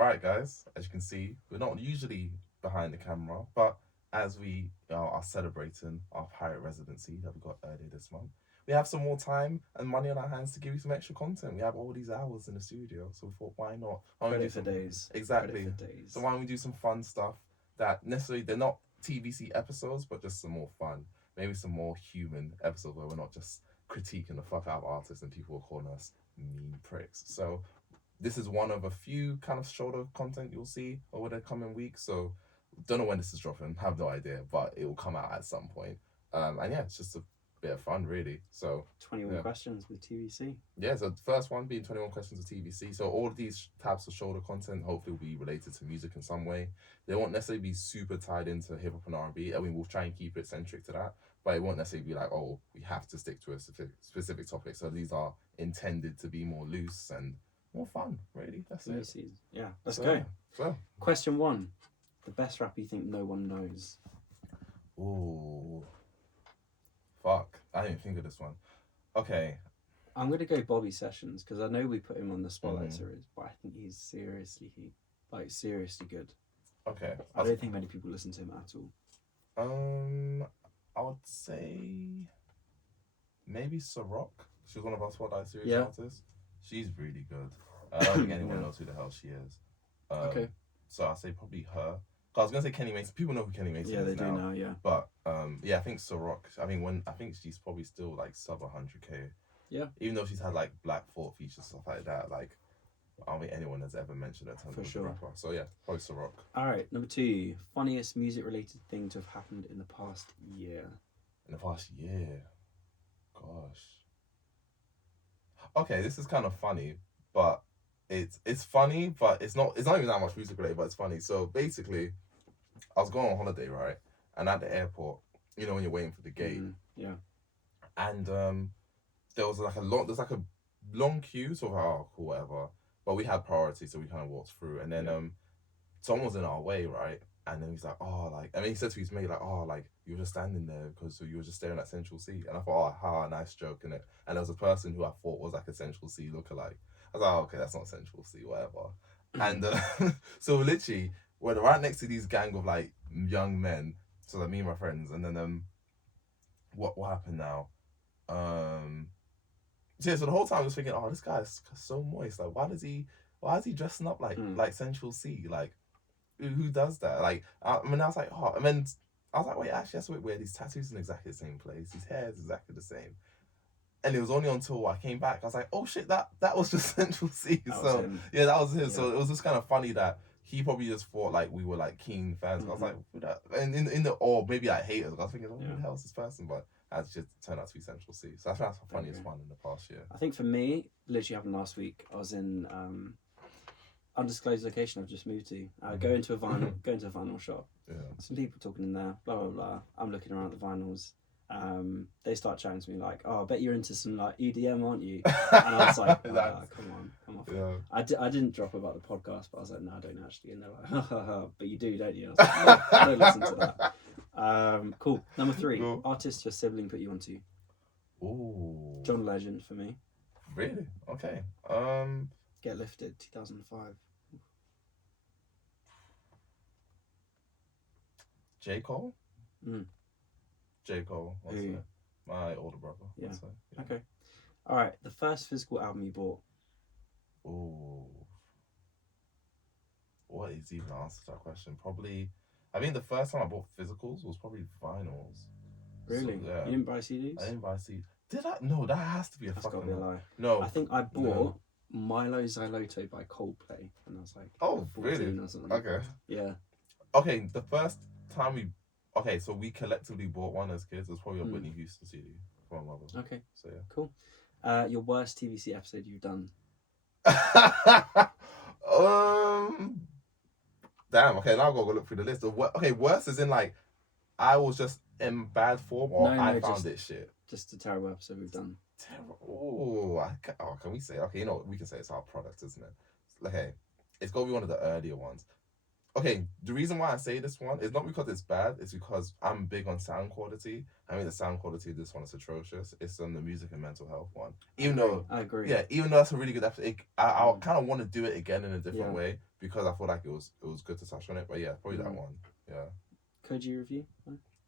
Right, guys, as you can see, we're not usually behind the camera, but as we are celebrating our pirate residency that we got earlier this month, we have some more time and money on our hands to give you some extra content. We have all these hours in the studio, so we thought, why not? Why don't we do Credit for some days. exactly? Credit for days. So why don't we do some fun stuff that necessarily they're not TVC episodes, but just some more fun, maybe some more human episodes where we're not just critiquing the fuck out of artists and people are calling us mean pricks. So this is one of a few kind of shoulder content you'll see over the coming weeks. So don't know when this is dropping, have no idea, but it will come out at some point. And yeah, it's just a bit of fun, really. So 21 yeah. questions with TVC. Yeah, so the first one being 21 questions of TVC. So all of these types of shoulder content hopefully will be related to music in some way. They won't necessarily be super tied into hip hop and R&B. I mean, we'll try and keep it centric to that, but it won't necessarily be like, oh, we have to stick to a specific topic. So these are intended to be more loose and more fun, really. That's it. Yeah, let's So, go. So, Question 1. The best rapper you think no one knows? ooh, fuck. I didn't think of this one. Okay. I'm going to go Bobby Sessions because I know we put him on the Spotlight series, but I think he's seriously good. Okay. I don't think many people listen to him at all. I would say maybe Ciroc. She's one of our Spotlight series Yeah. artists. She's really good. I don't think anyone knows who the hell she is. Okay. So I'll say probably her. 'Cause I was gonna say Kenny Mason. People know who Kenny Mason Yeah, is they do now. Yeah. But yeah, I think Ciroc. I mean, I think she's probably still like sub 100K. Yeah. Even though she's had like Black Thought features stuff like that, like I don't think anyone has ever mentioned her in terms of rapper. So yeah, probably Ciroc. All right, number 2. Funniest music-related thing to have happened in the past year. In the past year, gosh. Okay, this is kind of funny, but it's funny, but it's not even that much music related, but it's funny. So basically, I was going on holiday, right? And at the airport, you know when you're waiting for the gate, Yeah. and there's like a long queue, so oh cool, whatever. But we had priority, so we kind of walked through, and then someone was in our way, right? And then he's like, oh, like, and then he said to his mate, like, oh, like, you were just standing there because you were just staring at Central C. And I thought, oh, ha, nice joke, innit? And there was a person who I thought was like a Central C lookalike. I was like, oh, okay, that's not Central C, whatever. And so literally, we're right next to these gang of like young men. So like me and my friends, and then what happened now? So yeah, so the whole time I was thinking, oh, this guy's so moist. Like, why is he dressing up like Central C? Like, who does that? Like, I mean, I was like, oh, and then I was like, wait, actually, that's a bit weird. His tattoo's in exactly the same place. His hair is exactly the same. And it was only until I came back, I was like, oh shit, that was just Central C. So yeah, that was him. Yeah. So it was just kind of funny that he probably just thought like we were like keen fans. I was like, and in the or maybe like haters. I was thinking, who the hell is this person? But that just turned out to be Central C. So I think that's the funniest one in the past year. I think for me, literally happened last week. I was in undisclosed location I've just moved to. Go into a vinyl shop. Yeah. Some people talking in there, blah blah blah. I'm looking around at the vinyls. They start chatting to me like, "Oh, I bet you're into some like EDM, aren't you?" And I was like, "Come off." Yeah. I didn't drop about the podcast, but I was like, "No, I don't actually." And they're like, "Ha ha ha," but you do, don't you? I was like, no, I don't listen to that. Cool. Number 3, artist your sibling put you onto. Ooh. John Legend for me. Really? Okay. Get Lifted, 2005. J. Cole? J. Cole. My older brother. Yeah. Okay. All right. The first physical album you bought? Ooh. What is even the answer to that question? Probably, I mean, the first time I bought physicals was probably vinyls. Really? So, yeah. You didn't buy CDs? I didn't buy CDs. Did I? No, that has to be a fucking lie. That's gotta be a lie. No. I think I bought Milo Xyloto by Coldplay, and I was like, oh, really? Or something. Okay. Yeah. Okay, the first time so we collectively bought one as kids. It was probably a Whitney Houston CD from my mother. Okay. So yeah. Cool. Your worst TVC episode you've done? Damn. Okay, now I've got to go look through the list. Worst is in like I was just in bad form, or I found it shit. Just a terrible episode we've done. Terrible. Can we say? Okay, you know we can say it's our product, isn't it? Okay, it's got to be one of the earlier ones. Okay, the reason why I say this one is not because it's bad. It's because I'm big on sound quality. I mean, the sound quality of this one is atrocious. It's on the music and mental health one. I agree. Yeah, even though that's a really good episode, I kind of want to do it again in a different Yeah. way because I feel like it was good to touch on it. But yeah, probably that one. Yeah. Could you review?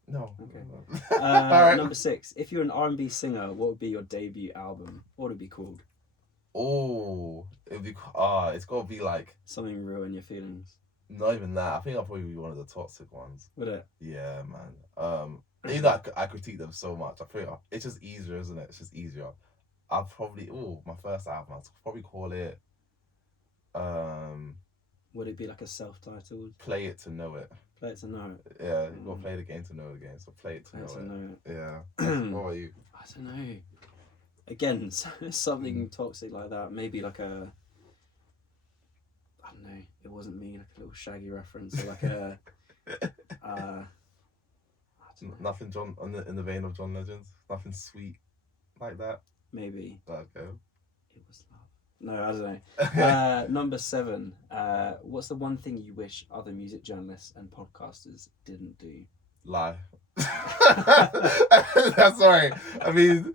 No. Okay. All right. Number 6. If you're an R&B singer, what would be your debut album? What would it be called? Oh, it'd be it's gotta be like Something real in your feelings. not even that. I think I'll probably be one of the toxic ones. Would it? Yeah, man. Even though I critique them so much, I think it's just easier, isn't it? It's just easier. I'll probably my first album. I'll probably call it. Would it be like a self-titled? Play It to Know It. Play It to Know It. Yeah, you gotta play the game to know the game. So play it to know it. Yeah. What about you? I don't know. Again, something toxic like that. Maybe like a. I don't know. It wasn't me. Like a little Shaggy reference, or like a. Nothing in the vein of John Legend. Nothing sweet like that. Maybe. Okay. It was love. No, I don't know. Number 7. What's the one thing you wish other music journalists and podcasters didn't do? Lie. That's sorry. I mean,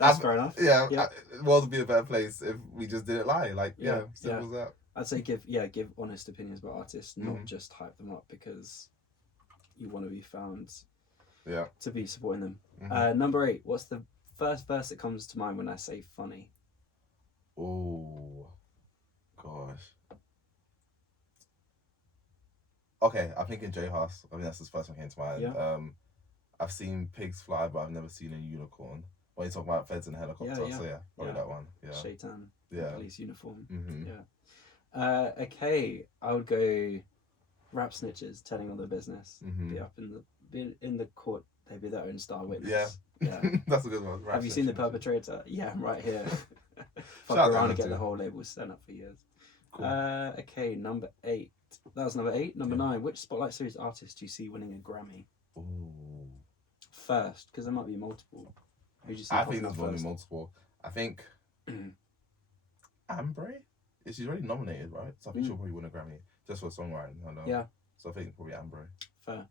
that's fair enough. Yeah, the world would be a better place if we just didn't lie. Like, simple as that. I'd say give honest opinions about artists, not just hype them up because you want to be found. Yeah. To be supporting them. Number 8. What's the first verse that comes to mind when I say funny? Oh, gosh. Okay, I'm thinking J Huss. I mean, that's the first one came to mind. Yeah. I've seen pigs fly, but I've never seen a unicorn. When you talk about feds and helicopters, so yeah, probably that one. Yeah. Shaitan. Yeah. Police uniform. Mm-hmm. Yeah. Okay, I would go rap snitches telling all their business. Be up in the court. They'd be their own star witness. Yeah. That's a good one. Have you seen the perpetrator? Yeah, I'm right here. Fuck around and get the whole label sent up for years. Cool. Okay, number 8. That was number 8. Number 9. Which Spotlight Series artist do you see winning a Grammy? Ooh. First, because there might be multiple. Who do you see? I think there's going to be multiple. I think Ambre. She's already nominated, right? So I think she'll probably win a Grammy just for songwriting. I know. Yeah. So I think probably Ambre. Fair.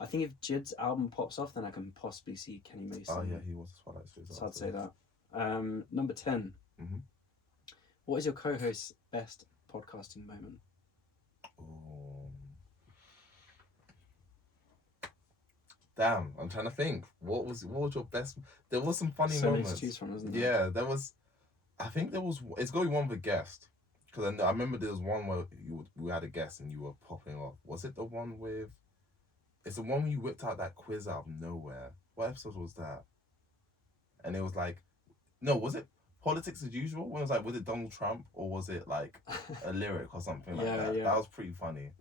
I think if Jid's album pops off, then I can possibly see Kenny Mason. Oh yeah, he was a Spotlight Series. So I'd say that. Number 10. Mm-hmm. What is your co-host's best podcasting moment? Damn, I'm trying to think. What was your best? There was some funny moments. To choose from, isn't there? Yeah, there was. I think there was. It's going to be one with a guest because I remember there was one where we had a guest and you were popping off. Was it the one with? It's the one where you whipped out that quiz out of nowhere. What episode was that? And it was like, no, was it Politics as Usual? When it was like, was it Donald Trump or was it like a lyric or something like that? Yeah. That was pretty funny.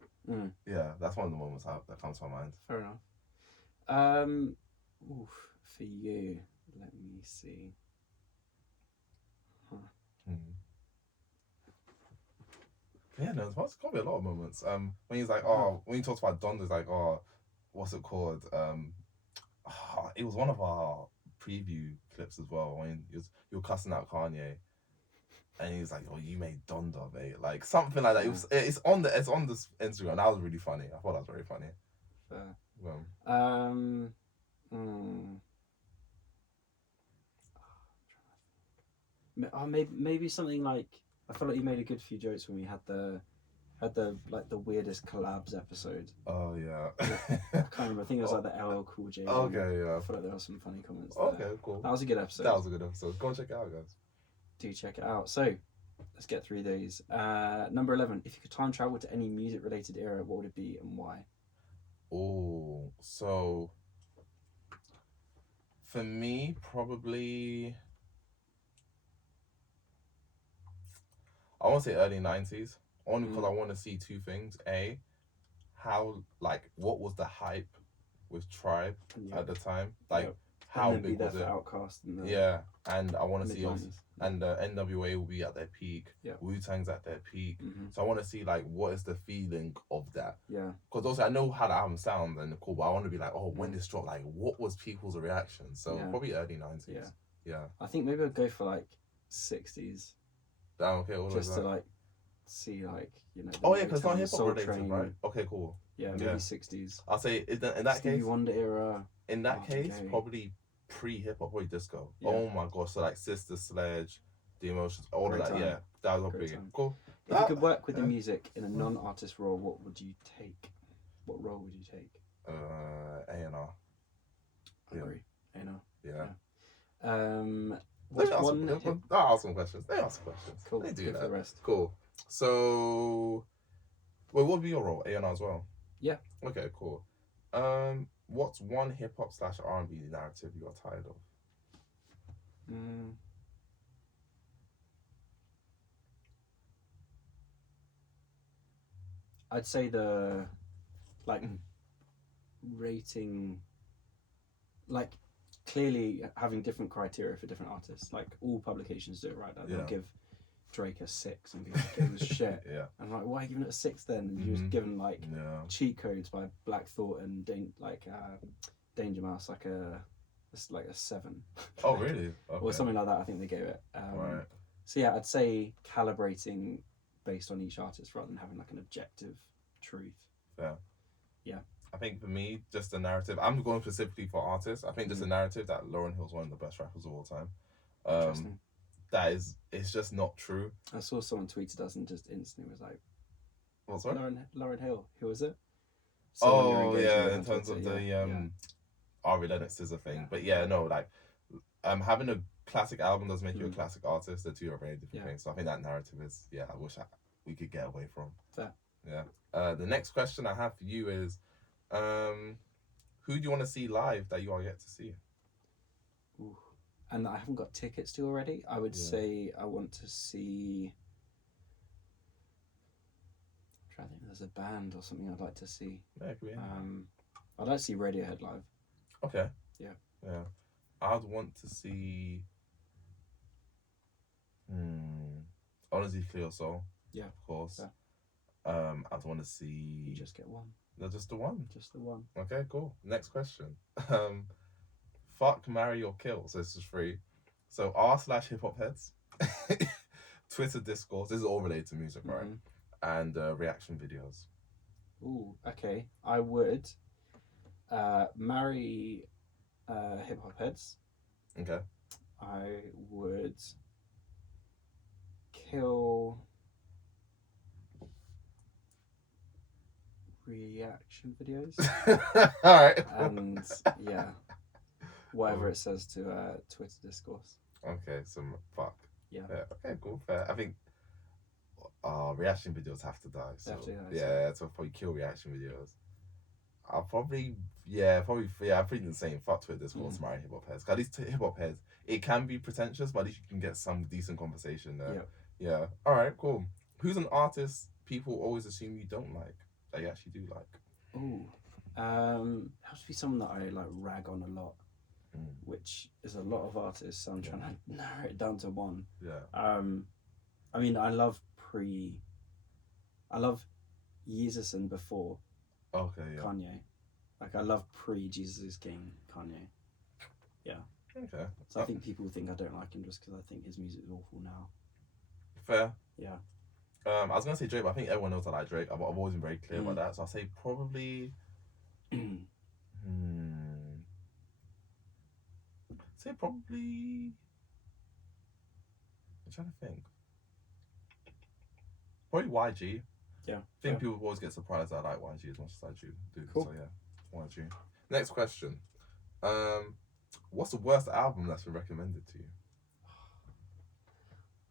Yeah, that's one of the moments that comes to my mind. Fair enough. For you, let me see. Yeah, no, there's probably a lot of moments. When he's like, when he talks about Don, there's like, what's it called? It was one of our preview clips as well when you were cussing out Kanye, and he was like, "Oh, you made Donda, mate," like something like that. Yeah. It's on this Instagram. That was really funny. I thought that was very funny. Fair. Maybe something like I felt like you made a good few jokes when we had the weirdest collabs episode. Oh yeah. I can't remember. I think it was like the LL Cool J. Okay, yeah. I feel like there were some funny comments. Okay, there. Cool. That was a good episode. That was a good episode. Go and check it out, guys. Do check it out. So, let's get through these. Number 11. If you could time travel to any music-related era, what would it be and why? Oh, so for me, probably I want to say early 90s. Only because I want to see two things. A, how, like, what was the hype with Tribe at the time? Like, how big was it? Outkast and I want to see also, and NWA will be at their peak. Yeah. Wu-Tang's at their peak. So I want to see, like, what is the feeling of that? Yeah. Because also I know how the album sounds and cool, but I want to be like, when this dropped, like, what was people's reaction? So probably early 90s. Yeah. I think maybe I'd go for, like, 60s. Damn, okay, just to, like, see like the Oh yeah, because it's not Motown, hip hop Soul related, Train, right? Okay, cool. yeah, maybe Yeah. 60s. I'll say in that Stevie case, Wonder era. in that Marvin case, Gaye. probably pre-hip hop, probably disco. Yeah. Oh my gosh, so like Sister Sledge, The Emotions, all Great of that. time. Yeah, that was Great pretty time. cool. If you could work with the music in a non-artist role, what would you take? What role would you take? A&R. I agree. A&R. Yeah. What's one? I'll ask some questions. They ask questions. Cool. They do Go that. for the rest. Cool. So, wait, what would be your role? A&R as well. Yeah. Okay. Cool. What's one hip hop / R&B narrative you got tired of? I'd say the rating, like clearly having different criteria for different artists. Like all publications do it, right? Like they'll give Drake a 6 and be like, it was shit. Yeah. And I'm like, why are you giving it a 6 then? And you're just given like cheat codes by Black Thought and Danger Mouse, like a 7. Oh really? Okay. Or something like that. I think they gave it. Right. So yeah, I'd say calibrating based on each artist rather than having like an objective truth. Fair. Yeah. I think for me, just the narrative. I'm going specifically for artists. I think just the narrative that Lauryn Hill's one of the best rappers of all time. Interesting. It's just not true. I saw someone tweeted us and just instantly was like, What's that? Lauryn Hill. Who is it? In terms of the Ari Lennox is a thing. Yeah. But yeah, no, like having a classic album does make you a classic artist. The two are very different things. So I think that narrative is I wish we could get away from. Fair. Yeah. The next question I have for you is, who do you want to see live that you are yet to see? Ooh. And I haven't got tickets to already. I would say I want to see. I'm trying to think. There's a band or something I'd like to see. Yeah, it could be I'd like to see Radiohead live. Okay. Yeah. Yeah. I'd want to see. Honestly, Clear Soul. Yeah. Of course. Yeah. I'd want to see. You just get one. No, just the one. Just the one. Okay, cool. Next question. Fuck, marry, or kill. So this is free. So r/hip hop heads, Twitter discourse. This is all related to music, right? And reaction videos. Ooh, okay. I would marry hip hop heads. Okay. I would kill reaction videos. All right. And yeah, whatever it says to Twitter discourse. Okay, so fuck. Yeah. Okay, cool. Fair. I think reaction videos have to die. So so probably kill reaction videos. I'll probably I'm pretty the same. Fuck Twitter discourse, marry hip hop heads. 'Cause at least hip hop heads, it can be pretentious, but at least you can get some decent conversation there. Yeah. All right, cool. Who's an artist people always assume you don't like that you actually do like? Ooh. It has to be someone that I like rag on a lot, which is a lot of artists. So I'm trying to narrow it down to one. Yeah. I mean, I love Yeezus and before. Okay. Yeah. Kanye. Like I love pre-Jesus is King Kanye. Yeah. Okay. So I think people think I don't like him just because I think his music is awful now. Fair. Yeah. I was gonna say Drake, but I think everyone knows I like Drake. I've always been very clear about that. So I'll say probably. Say probably. I'm trying to think. Probably YG. Yeah. I think people always get surprised that I like YG as much as I do. Cool. So yeah, YG. Next question. What's the worst album that's been recommended to you?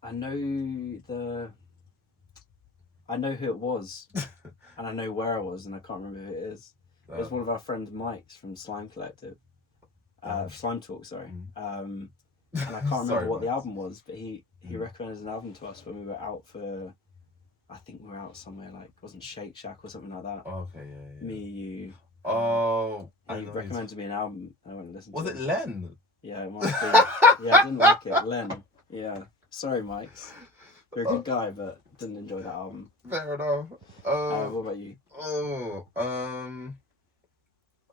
I know who it was, and I know where I was, and I can't remember who it is. It was one of our friends Mike's from Slime Collective. Slime Talk, sorry. And I can't remember what the album was, but he recommended an album to us when we were out for, I think we were out somewhere like, it wasn't Shake Shack or something like that. Oh, okay, yeah. Me, you. Oh. And he recommended me an album. I went and listened to it. Was it Len? Yeah, it might be. Yeah, I didn't like it. Len. Yeah. Sorry, Mike's. You're a good guy, but didn't enjoy that album. Fair enough. What about you?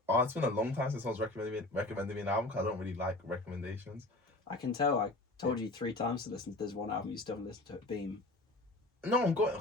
It's been a long time since someone's recommended me an album because I don't really like recommendations. I can tell. I told you 3 times to listen to this one album. You still haven't listened to it. Beam. No, I'm going.